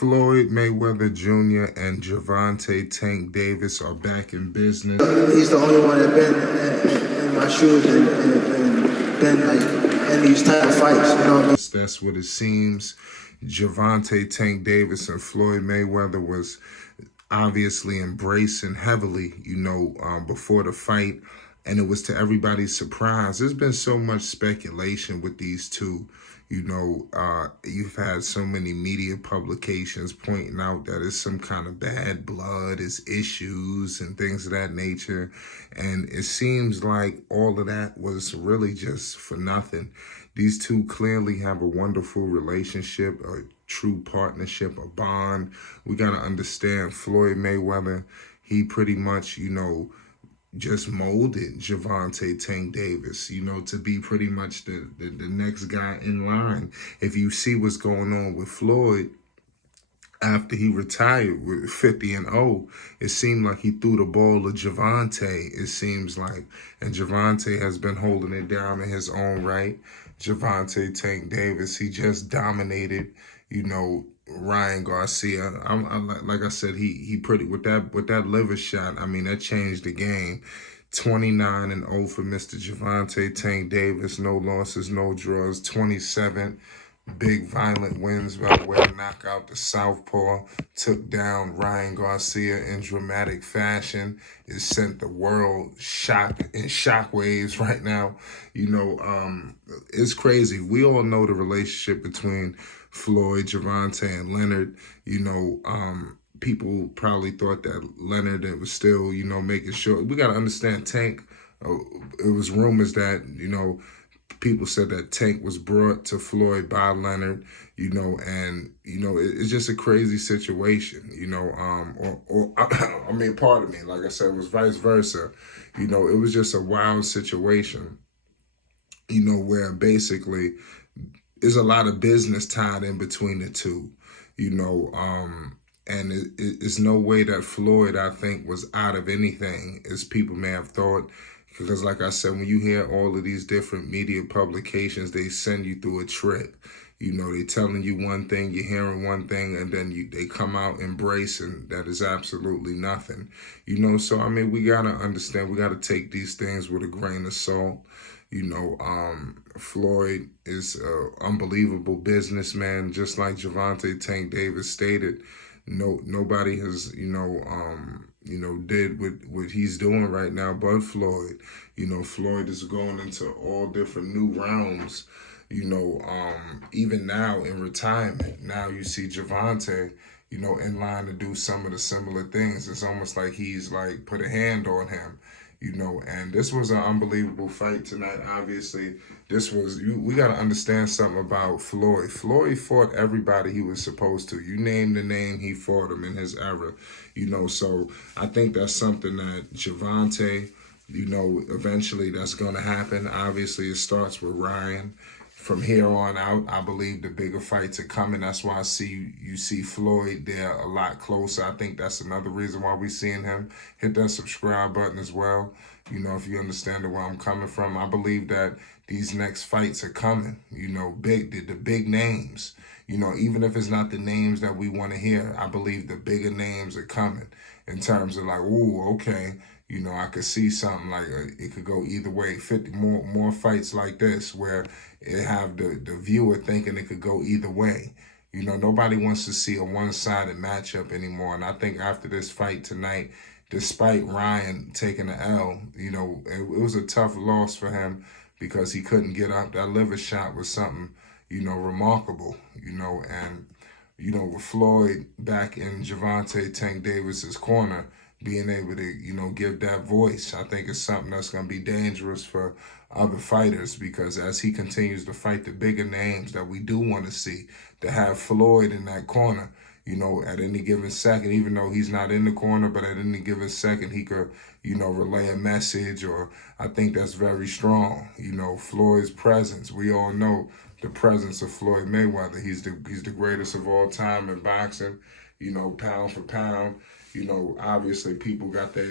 Floyd Mayweather Jr. and Gervonta Tank Davis are back in business. He's the only one that been in my shoes and been like in these type of fights. You know what I mean? That's what it seems. Gervonta Tank Davis and Floyd Mayweather was obviously embracing heavily, before the fight. And it was to everybody's surprise. There's been so much speculation with these two. You've had so many media publications pointing out that it's some kind of bad blood, it's issues and things of that nature. And it seems like all of that was really just for nothing. These two clearly have a wonderful relationship, a true partnership, a bond. We got to understand Floyd Mayweather, he pretty much, just molded Gervonta Tank Davis, to be pretty much the next guy in line. If you see what's going on with Floyd, after he retired with 50-0, it seemed like he threw the ball to Gervonta, it seems like. And Gervonta has been holding it down in his own right. Gervonta Tank Davis, he just dominated, Ryan Garcia. Like I said, he pretty with that liver shot. I mean, that changed the game. 29-0 for Mr. Gervonta Tank Davis. No losses, no draws. 27 big violent wins by the way to knock out the southpaw. Took down Ryan Garcia in dramatic fashion. It sent the world in shockwaves right now. It's crazy. We all know the relationship between Floyd, Gervonta, and Leonard. People probably thought that Leonard was still, making sure. We got to understand Tank. It was rumors that, people said that Tank was brought to Floyd by Leonard, it's just a crazy situation, pardon me, like I said, it was vice versa. It was just a wild situation, where basically there's a lot of business tied in between the two, and it's no way that Floyd, I think, was out of anything, as people may have thought. Because like I said, when you hear all of these different media publications, they send you through a trick. They telling you one thing, you're hearing one thing, and then they come out embracing that is absolutely nothing. So, we got to understand, we got to take these things with a grain of salt. Floyd is an unbelievable businessman, just like Gervonta Tank Davis stated. Nobody has, did what he's doing right now but Floyd. Floyd is going into all different new realms, even now in retirement. Now you see Gervonta, in line to do some of the similar things. It's almost like he's like put a hand on him. And this was an unbelievable fight tonight. Obviously, we got to understand something about Floyd. Floyd fought everybody he was supposed to. You name the name, he fought him in his era. So I think that's something that Gervonta, eventually that's going to happen. Obviously, it starts with Ryan. From here on out, I believe the bigger fights are coming. That's why you see Floyd there a lot closer. I think that's another reason why we're seeing him. Hit that subscribe button as well. If you understand where I'm coming from. I believe that these next fights are coming. The big names. Even if it's not the names that we want to hear, I believe the bigger names are coming in terms of like, ooh, okay. I could see something like it could go either way. 50 more fights like this where it have the viewer thinking it could go either way. Nobody wants to see a one-sided matchup anymore. And I think after this fight tonight, despite Ryan taking the L, it was a tough loss for him because he couldn't get up. That liver shot was something, remarkable, and, with Floyd back in Gervonta Tank Davis's corner, being able to, give that voice, I think it's something that's going to be dangerous for other fighters because as he continues to fight the bigger names that we do want to see, to have Floyd in that corner, at any given second, even though he's not in the corner, but at any given second, he could, relay a message, or I think that's very strong. Floyd's presence, we all know the presence of Floyd Mayweather. He's the greatest of all time in boxing, pound for pound. Obviously people got their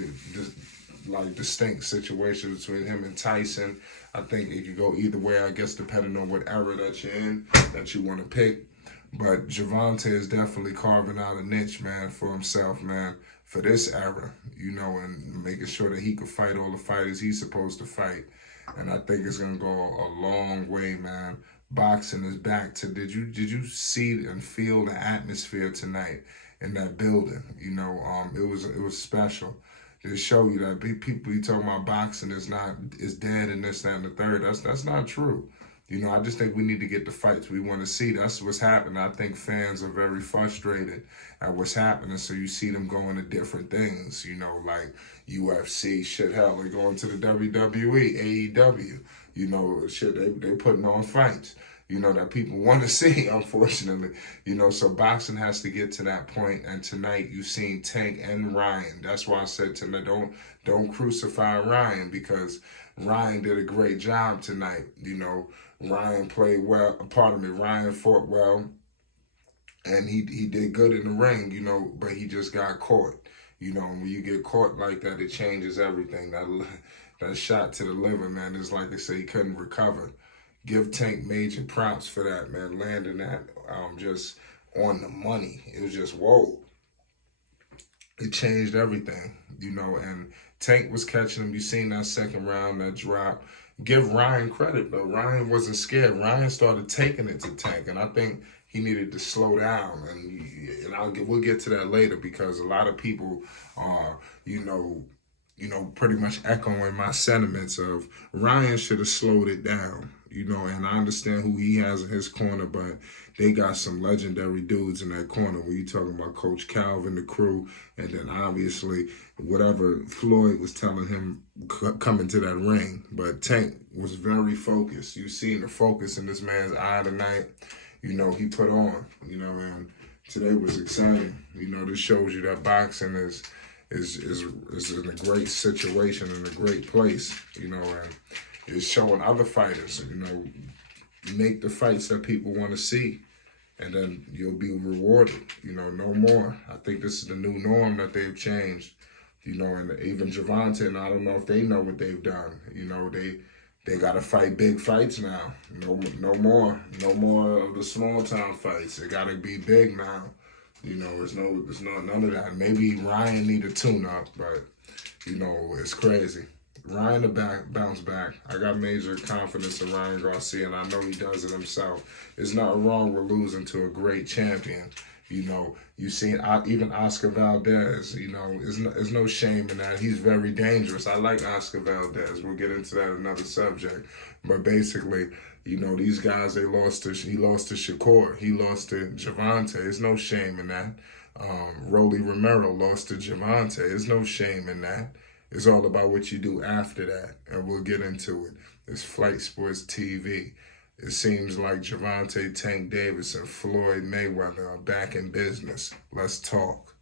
distinct situation between him and Tyson. I think it could go either way, I guess, depending on what era that you're in, that you want to pick. But Gervonta is definitely carving out a niche, man, for himself, man, for this era, and making sure that he could fight all the fighters he's supposed to fight. And I think it's gonna go a long way, man. Boxing is back to. Did you see and feel the atmosphere tonight in that building? It was special. To show you that people you talking about boxing is dead and this, that, and the third. That's not true. I just think we need to get the fights we want to see. That's what's happening. I think fans are very frustrated at what's happening. So you see them going to different things, like UFC, shit, hell, they're going to the WWE, AEW, shit, they putting on fights, that people want to see, unfortunately. So boxing has to get to that point. And tonight you've seen Tank and Ryan. That's why I said tonight, don't crucify Ryan, because Ryan did a great job tonight. Ryan played well. Pardon me. Ryan fought well, and he did good in the ring. But he just got caught. And when you get caught like that, it changes everything. That shot to the liver, man, is like they say, he couldn't recover. Give Tank major props for that, man. Landing that just on the money. It was just whoa. It changed everything, and Tank was catching him. You seen that second round, that drop. Give Ryan credit, though. Ryan wasn't scared. Ryan started taking it to Tank, and I think he needed to slow down. And we'll get to that later, because a lot of people are, pretty much echoing my sentiments of Ryan should have slowed it down. And I understand who he has in his corner, but they got some legendary dudes in that corner. When you talking about Coach Calvin, the crew, and then obviously whatever Floyd was telling him coming to that ring. But Tank was very focused. You seen the focus in this man's eye tonight. He put on. And today was exciting. This shows you that boxing is in a great situation, in a great place. And is showing other fighters, make the fights that people want to see, and then you'll be rewarded, no more. I think this is the new norm that they've changed, and even Gervonta, and I don't know if they know what they've done. They got to fight big fights now. No more of the small town fights. It got to be big now. It's not none of that. Maybe Ryan need a tune-up, but, it's crazy. Ryan to bounce back. I got major confidence in Ryan Garcia, and I know he does it himself. There's nothing wrong with losing to a great champion. You've seen even Oscar Valdez. There's no shame in that. He's very dangerous. I like Oscar Valdez. We'll get into that another subject. But basically, these guys, he lost to Shakur. He lost to Gervonta. There's no shame in that. Rolly Romero lost to Gervonta. There's no shame in that. It's all about what you do after that, and we'll get into it. It's Flight Sports TV. It seems like Gervonta, Tank Davis, and Floyd Mayweather are back in business. Let's talk.